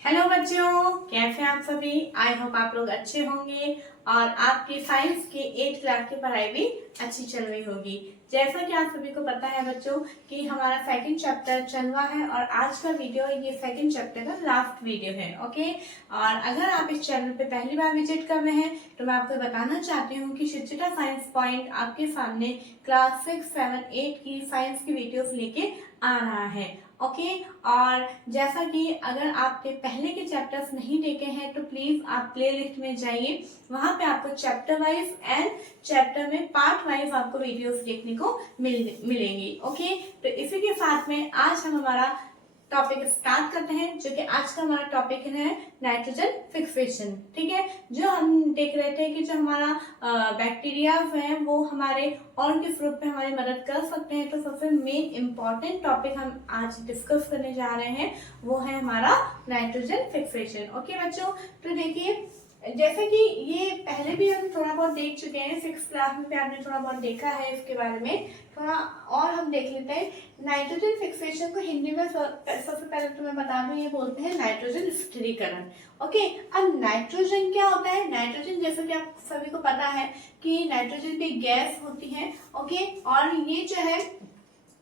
Hello बच्चों, कैसे हैं आप सभी। आई होप आप लोग अच्छे होंगे और आपकी साइंस की 8th क्लास की पढ़ाई भी अच्छी चल रही होगी। जैसा कि आप सभी को पता है बच्चों कि हमारा सेकंड चैप्टर चल रहा है और आज का वीडियो ये सेकंड चैप्टर का लास्ट वीडियो है। ओके, और अगर आप इस चैनल पे पहली बार विजिट कर रहे हैं तो मैं आपको बताना चाहती हूँ कि शिक्षिता साइंस पॉइंट आपके सामने क्लास 6, 7, 8 की साइंस की वीडियोस लेके आ रहा है। ओके, और जैसा कि अगर आपके पहले के चैप्टर्स नहीं देखे हैं तो प्लीज आप प्लेलिस्ट में जाइए, वहां पे आपको चैप्टर वाइज एंड चैप्टर में पार्ट वाइज आपको वीडियोस देखने को मिलेंगी। ओके, तो इसी के साथ में आज हम हमारा टॉपिक स्टार्ट करते हैं, जो कि आज का हमारा टॉपिक है नाइट्रोजन फिक्सेशन। ठीक है, जो हम देख रहे थे कि जो हमारा बैक्टीरिया है वो हमारे और किस रूप में हमारी मदद कर सकते हैं, तो सबसे मेन इम्पॉर्टेंट टॉपिक हम आज डिस्कस करने जा रहे हैं वो है हमारा नाइट्रोजन फिक्सेशन। ओके बच्चों, तो देखिए जैसे कि ये पहले भी हम थोड़ा बहुत देख चुके हैं, 6th क्लास में भी आपने थोड़ा बहुत देखा है, इसके बारे में थोड़ा और हम देख लेते हैं। नाइट्रोजन फिक्सेशन को हिंदी में सबसे पहले तो मैं बता दूं, ये बोलते हैं नाइट्रोजन स्थिरीकरण। ओके, अब नाइट्रोजन क्या होता है। नाइट्रोजन जैसे कि आप सभी को पता है कि नाइट्रोजन भी गैस होती है। ओके, और ये जो है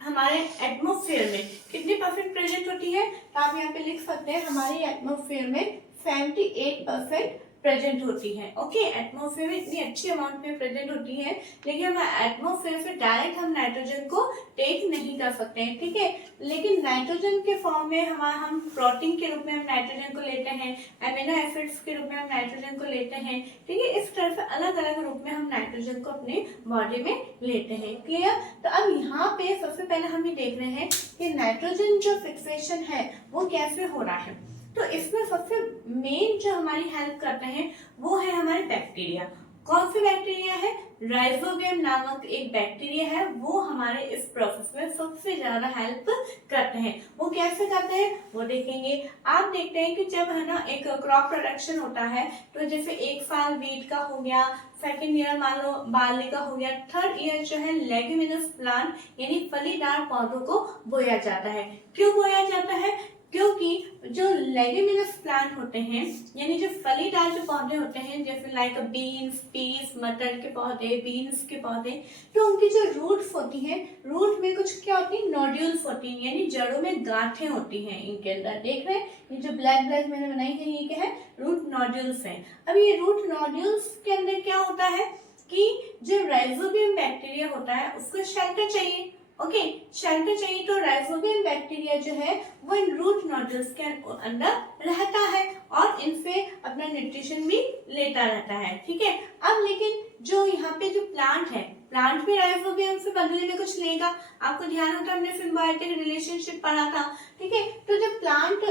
हमारे एटमॉस्फेयर में कितनी परसेंट प्रेजेंट होती है, तो आप यहाँ पे लिख सकते हैं हमारी एटमॉस्फेयर में 78% प्रेजेंट होती है। ओके, एटमॉस्फेयर में इतनी अच्छी अमाउंट में प्रेजेंट होती है, लेकिन हम एटमॉस्फेयर से डायरेक्ट हम नाइट्रोजन को टेक नहीं कर सकते हैं। ठीक है, लेकिन नाइट्रोजन के फॉर्म में हम प्रोटीन के रूप में हम नाइट्रोजन को लेते हैं, एमिनो एसिड्स के रूप में हम नाइट्रोजन को लेते हैं। ठीक है, इस तरह से अलग अलग रूप में हम नाइट्रोजन को अपने बॉडी में लेते हैं। क्लियर। तो अब यहाँ पे सबसे पहले हम ये देख रहे हैं कि नाइट्रोजन जो फिक्सेशन है वो कैसे हो रहा है। तो इसमें सबसे मेन जो हमारी हेल्प करते हैं वो है हमारे बैक्टीरिया। कौन सी बैक्टीरिया है, राइजोबियम नामक एक बैक्टीरिया है, वो हमारे इस प्रोसेस में सबसे ज्यादा हेल्प करते हैं। वो कैसे करते हैं वो देखेंगे। आप देखते हैं कि जब है ना एक क्रॉप प्रोडक्शन होता है, तो जैसे एक साल वीट का हो गया, सेकेंड ईयर मान लो बार्ली का हो गया, थर्ड ईयर जो है लेग्यूमिनस प्लांट यानी फलीदार पौधों को बोया जाता है। क्यों बोया जाता है, क्योंकि जो लेग्यूमिनस प्लांट होते हैं यानी जो फलीदार जो पौधे होते हैं, जैसे लाइक बीन्स, पीस, मटर के पौधे, बीन्स के पौधे, तो उनकी जो रूट्स होती हैं, रूट में कुछ क्या होती है, नोड्यूल्स होती हैं, यानी जड़ों में गांठें होती हैं। इनके अंदर देख रहे हैं ये जो ब्लैक ब्लैक मैंने बनाई है, ये क्या है, रूट नोड्यूल्स है। अब ये रूट नोड्यूल्स के अंदर क्या होता है कि जो राइजोबियम बैक्टीरिया होता है उसको शेल्टर चाहिए। ओके, शेल्टर चाहिए, तो राइजोबियम बैक्टीरिया जो है वो इन रूट नोड्यूल्स के अंदर रहता है और इनसे अपना न्यूट्रिशन भी लेता रहता है। ठीक है, अब लेकिन जो यहाँ पे जो प्लांट है, प्लांट भी राइजोबियम से बदले में कुछ लेगा। आपको ध्यान होता है हमने सिम्बायोटिक रिलेशनशिप पढ़ा था। ठीक है, तो जब प्लांट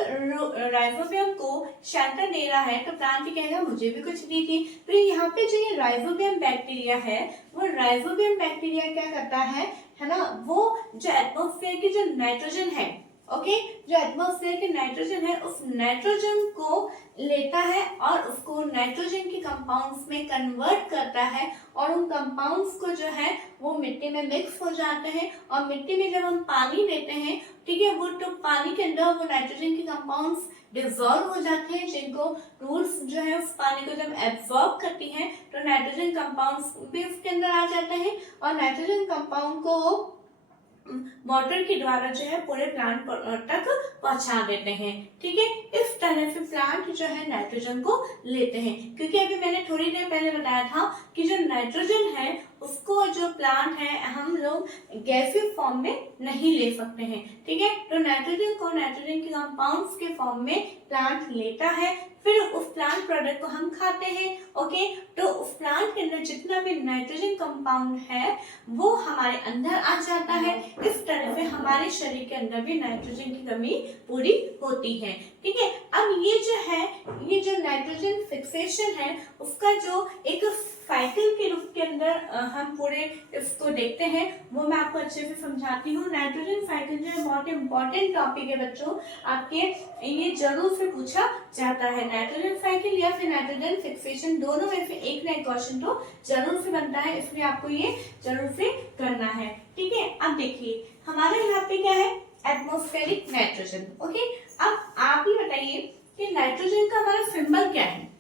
राइजोबियम को शेल्टर दे रहा है तो प्लांट ही कहेगा मुझे भी कुछ दीजिए। तो यहाँ पे जो ये राइजोबियम बैक्टीरिया है, वो राइजोबियम बैक्टीरिया क्या करता है ना, वो जो एटमॉस्फेयर की जो नाइट्रोजन है, ओके, जो एटमॉस्फेयर के नाइट्रोजन है उस नाइट्रोजन को लेता है और उसको नाइट्रोजन के कंपाउंड्स में कन्वर्ट करता है, और उन कंपाउंड्स को जो है वो मिट्टी में मिक्स हो जाते हैं, और मिट्टी में जब हम पानी देते हैं, ठीक है, वो तो पानी के अंदर वो नाइट्रोजन के कंपाउंड्स डिसॉल्व हो जाते हैं, जिनको रूट्स जो है उस पानी को जब एब्जॉर्ब करती हैं तो नाइट्रोजन कंपाउंड्स भी उसके अंदर आ जाते हैं, और नाइट्रोजन कंपाउंड को वाटर के द्वारा जो है पूरे प्लांट तक पहुंचा देते हैं। ठीक है, इस तरह से प्लांट जो है नाइट्रोजन को लेते हैं, क्योंकि अभी मैंने थोड़ी देर पहले बताया था कि जो नाइट्रोजन है उसको जो प्लांट है हम लोग गैसीय फॉर्म में नहीं ले सकते हैं। ठीक है, तो नाइट्रोजन को नाइट्रोजन के कंपाउंड्स के फॉर्म में प्लांट लेता है, फिर उस प्लांट प्रोडक्ट को हम खाते हैं। ओके, तो उस प्लांट के अंदर जितना भी नाइट्रोजन कंपाउंड है वो हमारे अंदर आ जाता है। इस तरह से हमारे शरीर के अंदर भी नाइट्रोजन की कमी पूरी होती है। ठीक है, अब ये जो है ये जो नाइट्रोजन फिक्सेशन है उसका जो एक साइकिल के रूप के अंदर हम पूरे इसको देखते हैं, वो मैं आपको अच्छे से समझाती हूँ। नाइट्रोजन साइकिल जो है बहुत इंपॉर्टेंट टॉपिक है बच्चों, आपके ये जरूर से पूछा जाता है। नाइट्रोजन साइकिल या फिर नाइट्रोजन फिक्सेशन, दोनों में से एक ना एक क्वेश्चन तो जरूर से बनता है, इसलिए आपको ये जरूर से करना है। ठीक है, अब देखिए हमारे यहाँ पे क्या है, एटमॉस्फेरिक नाइट्रोजन। ओके, अब आप ही बताइए कि नाइट्रोजन का हमारा सिंबल क्या है।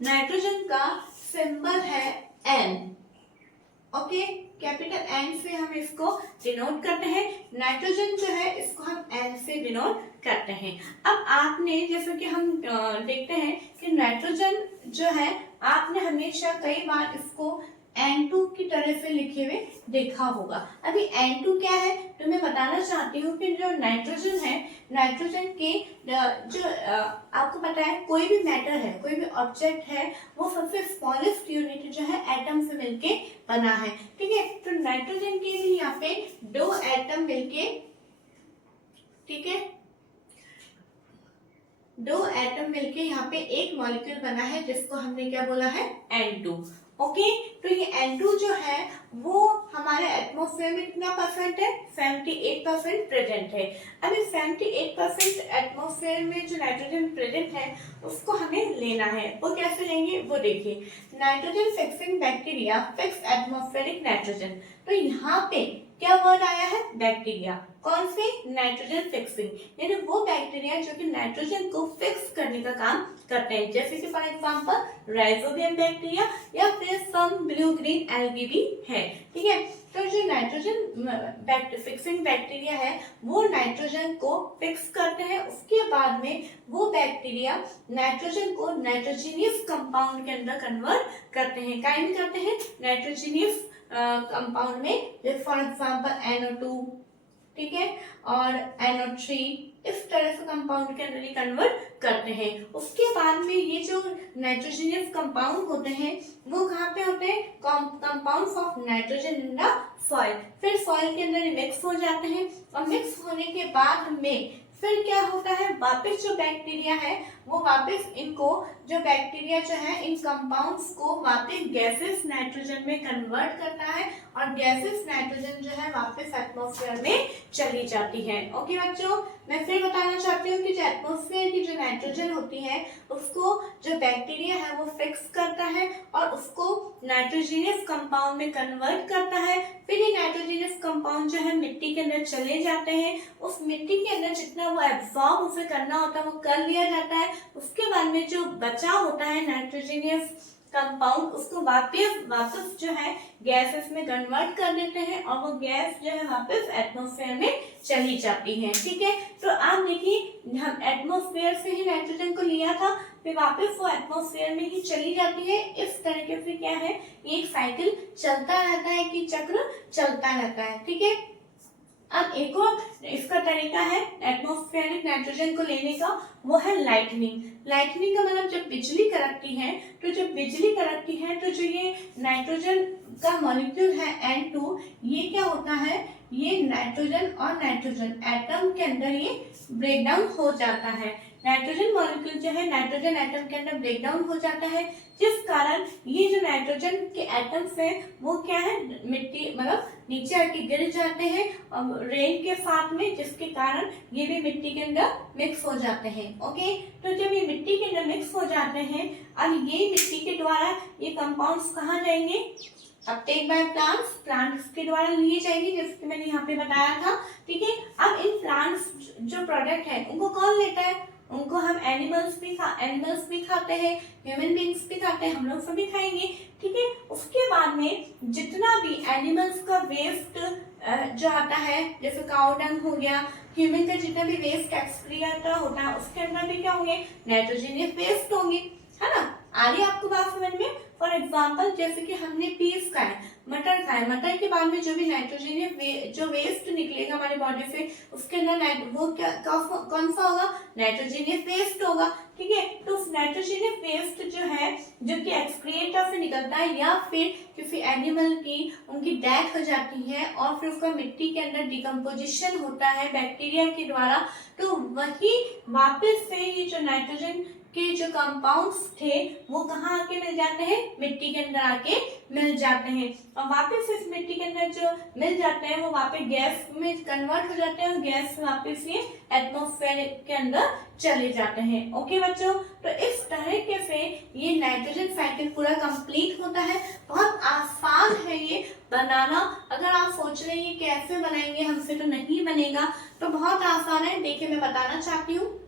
नाइट्रोजन का सिंबल है N। ओके, कैपिटल N से हम इसको डिनोट करते हैं। नाइट्रोजन जो है इसको हम N से डिनोट करते हैं। अब आपने जैसे कि हम देखते हैं कि नाइट्रोजन जो है आपने हमेशा कई बार इसको N2 की तरह से लिखे हुए देखा होगा। अभी N2 क्या है तो मैं बताना चाहती हूँ कि जो नाइट्रोजन है, नाइट्रोजन के जो आपको पता है कोई भी मैटर है, कोई भी ऑब्जेक्ट है, वो सबसे स्मॉलेस्ट यूनिट जो है एटम से मिलके बना है। ठीक है, तो नाइट्रोजन के लिए यहाँ पे 2 एटम मिलके, ठीक है, 2 एटम मिलके यहाँ पे एक मॉलिक्यूल बना है जिसको हमने क्या बोला है N2। ओके, तो ये N2 जो है वो हमारे एटमॉस्फेयर में कितना परसेंट है, 78% प्रेजेंट है। अभी 78% एटमॉस्फेयर में जो नाइट्रोजन प्रेजेंट है उसको हमें लेना है। वो कैसे लेंगे वो देखिए। Nitrogen fixing bacteria fix atmospheric nitrogen, तो यहाँ पे क्या वर्ड आया है, बैक्टीरिया। कौन से, नाइट्रोजन फिक्सिंग, यानी वो बैक्टीरिया जो कि नाइट्रोजन को फिक्स करने का काम करते हैं, जैसे कि फॉर एग्जांपल राइजोबियम बैक्टीरिया या फिर सम ब्लू ग्रीन एल्गी भी है। ठीक है, तो जो नाइट्रोजन फिक्सिंग बैक्टीरिया है वो नाइट्रोजन को फिक्स करते हैं। उसके बाद में वो बैक्टीरिया नाइट्रोजन को नाइट्रोजीनियस कंपाउंड के अंदर कन्वर्ट करते हैं। क्या करते हैं, नाइट्रोजीनियस कंपाउंड में, फॉर एग्जांपल NO2, ठीक है, और NO3, इस तरह से कंपाउंड के अंदर कन्वर्ट करते हैं। उसके बाद में ये जो नाइट्रोजनियस कंपाउंड होते हैं वो कहाँ पे होते हैं, compounds of nitrogen in the soil. फिर सॉइल के अंदर मिक्स हो जाते हैं और मिक्स होने के बाद में फिर क्या होता है, वापस जो बैक्टीरिया है वो वापस इनको, जो बैक्टीरिया जो है इन कंपाउंड्स को वापस गैसेस नाइट्रोजन में कन्वर्ट करता है और गैसेस नाइट्रोजन जो है वापस एटमॉस्फेयर में चली जाती है। ओके बच्चों, मैं फिर बताना चाहती हूँ कि जो एटमॉस्फेयर की जो नाइट्रोजन होती है उसको जो बैक्टीरिया है वो फिक्स करता है और उसको नाइट्रोजीनियस कंपाउंड में कन्वर्ट करता है। फिर ये नाइट्रोजीनियस कंपाउंड जो है मिट्टी के अंदर चले जाते हैं। उस मिट्टी के अंदर जितना वो एब्जॉर्ब उसे करना होता है वो कर लिया जाता है। उसके बाद में जो बचा होता है नाइट्रोजीनियस कंपाउंड उसको वापस जो है गैसेस में कन्वर्ट कर देते हैं और वो गैस जो है वापस एटमॉस्फेयर में चली जाती है। ठीक है, तो आप देखिए हम एटमॉस्फेयर से ही नाइट्रोजन को लिया था, फिर वापस वो एटमॉस्फेयर में ही चली जाती है। इस तरीके से क्या है, एक साइकिल चलता रहता है कि चक्र चलता रहता है। ठीक है, अब एक और इसका तरीका है एटमॉस्फेरिक नाइट्रोजन को लेने का, वो है लाइटनिंग। लाइटनिंग का मतलब जब बिजली कड़कती है, तो जब बिजली कड़कती है तो जो ये नाइट्रोजन का मॉलिक्यूल है N2, ये क्या होता है, ये नाइट्रोजन और नाइट्रोजन एटम के अंदर ये ब्रेकडाउन हो जाता है। नाइट्रोजन मॉलिक्यूल जो है नाइट्रोजन एटम के अंदर ब्रेकडाउन हो जाता है, जिस कारण ये जो नाइट्रोजन के एटम्स हैं वो क्या है, मिट्टी मतलब नीचे आके गिर जाते हैं रेन के साथ में, जिसके कारण ये भी मिट्टी के अंदर मिक्स हो जाते हैं। ओके, तो जब ये मिट्टी के अंदर मिक्स हो जाते हैं और ये मिट्टी के द्वारा ये कंपाउंड्स कहाँ जाएंगे, अपटेक बाय प्लांट्स के द्वारा लिए जाएंगे, जैसे कि मैंने यहाँ पे बताया था। ठीक है, अब इन प्लांट्स जो प्रोडक्ट है उनको कौन लेता है, उनको हम एनिमल्स भी खाते हैं, ह्यूमन बींग्स भी खाते हैं, हम लोग सभी खाएंगे। ठीक है, उसके बाद में जितना भी एनिमल्स का वेस्ट जो आता है, जैसे काउ डंग हो गया, ह्यूमन का जितना भी वेस्ट एक्सक्रीट होता है उसके अंदर भी क्या होंगे, नाइट्रोजनियस वेस्ट होंगे, है ना। आ रही है आपको बात समझ में। फॉर एग्जाम्पल जैसे कि हमने पीस खाए, मटर खाए, मटर के बाद में जो भी नाइट्रोजनियस जो वेस्ट निकलेगा हमारे बॉडी से उसके अंदर वो क्या कौन सा होगा, नाइट्रोजनियस वेस्ट होगा। ठीक है, तो नाइट्रोजनियस वेस्ट जो है जो कि एक्सक्रीटर से निकलता है या फिर किसी एनिमल की उनकी डेथ हो जाती है और फिर उसका मिट्टी के अंदर डिकम्पोजिशन होता है बैक्टीरिया के द्वारा, तो वही वापस से ये जो नाइट्रोजन के जो कंपाउंड्स थे वो कहाँ आके मिल जाते हैं, मिट्टी के अंदर आके मिल जाते हैं और वापस इस मिट्टी के अंदर जो मिल जाते हैं वो वापस गैस में कन्वर्ट हो जाते हैं और गैस से वापस ये एटमॉस्फेयर के अंदर चले जाते हैं। ओके बच्चों, तो इस तरीके से ये नाइट्रोजन साइकिल पूरा कंप्लीट होता है। बहुत आसान है ये बनाना। अगर आप सोच रहे हैं कैसे बनाएंगे, हमसे तो नहीं बनेगा, तो बहुत आसान है। देखिए मैं बताना चाहती हूँ।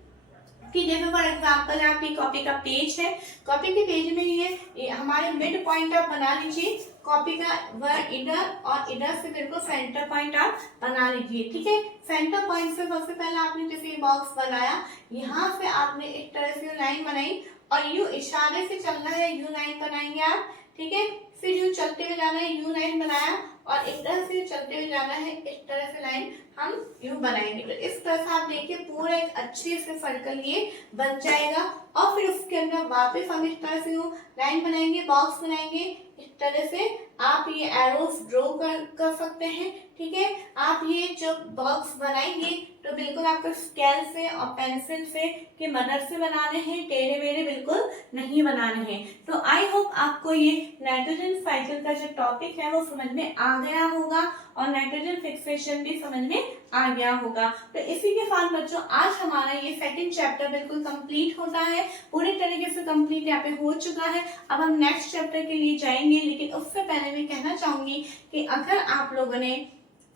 कि जैसे फॉर एग्जाम्पल आपकी कॉपी का पेज है, कॉपी के पेज में ये हमारे मिड पॉइंट आप बना लीजिए, कॉपी का वर्ड इधर और इधर से बिल्कुल सेंटर पॉइंट आप बना लीजिए। ठीक है, सेंटर पॉइंट से सबसे पहले आपने जैसे ये बॉक्स बनाया, यहाँ से आपने एक तरह से लाइन बनाई और यू इशारे से चलना है, यू लाइन बनाएंगे आप। ठीक है, फिर यू चलते हुए जाना है, यू लाइन बनाया और एक तरह से चलते हुए जाना है, इस तरह से लाइन हम यू बनाएंगे। तो इस तरह से आप देखिए पूरा एक अच्छे से सर्कल ये बन जाएगा और फिर उसके अंदर वापस हम इस तरह से लाइन बनाएंगे, बॉक्स बनाएंगे। इस तरह से आप ये एरोस ड्रॉ कर सकते हैं। ठीक है, आप ये जो बॉक्स बनाएंगे तो बिल्कुल आपको स्केल से और पेंसिल से की मदद से बनाने हैं, टेढ़े मेढ़े बिल्कुल नहीं बनाने हैं। तो आई होप आपको ये नाइट्रोजन साइकिल का जो टॉपिक है वो समझ में आ गया होगा और नाइट्रोजन फिक्सेशन भी समझ में आ गया होगा। तो इसी के साथ बच्चों आज हमारा ये सेकंड चैप्टर बिल्कुल कंप्लीट होता है, पूरी तरीके से कंप्लीट यहाँ पे हो चुका है। अब हम नेक्स्ट चैप्टर के लिए जाएंगे, लेकिन उससे पहले मैं कहना चाहूंगी कि अगर आप लोगों ने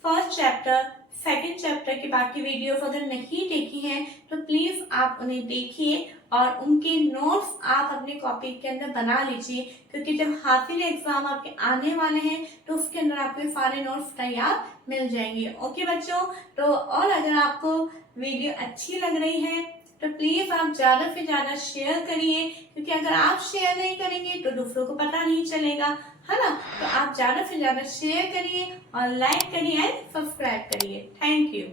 फर्स्ट चैप्टर सेकंड चैप्टर की बाकी वीडियोस अगर नहीं देखी हैं तो प्लीज आप उन्हें देखिए और उनके नोट्स आप अपनी कॉपी के अंदर बना लीजिए, क्योंकि जब हासिल एग्जाम आपके आने वाले हैं तो उसके अंदर आपके सारे नोट्स तैयार मिल जाएंगे। ओके बच्चों, तो और अगर आपको वीडियो अच्छी लग रही है तो प्लीज आप ज्यादा से ज्यादा शेयर करिए, क्योंकि अगर आप शेयर नहीं करेंगे तो दूसरों को पता नहीं चलेगा, है ना। तो आप ज्यादा से ज्यादा शेयर करिए और लाइक करिए एंड सब्सक्राइब करिए। Thank you.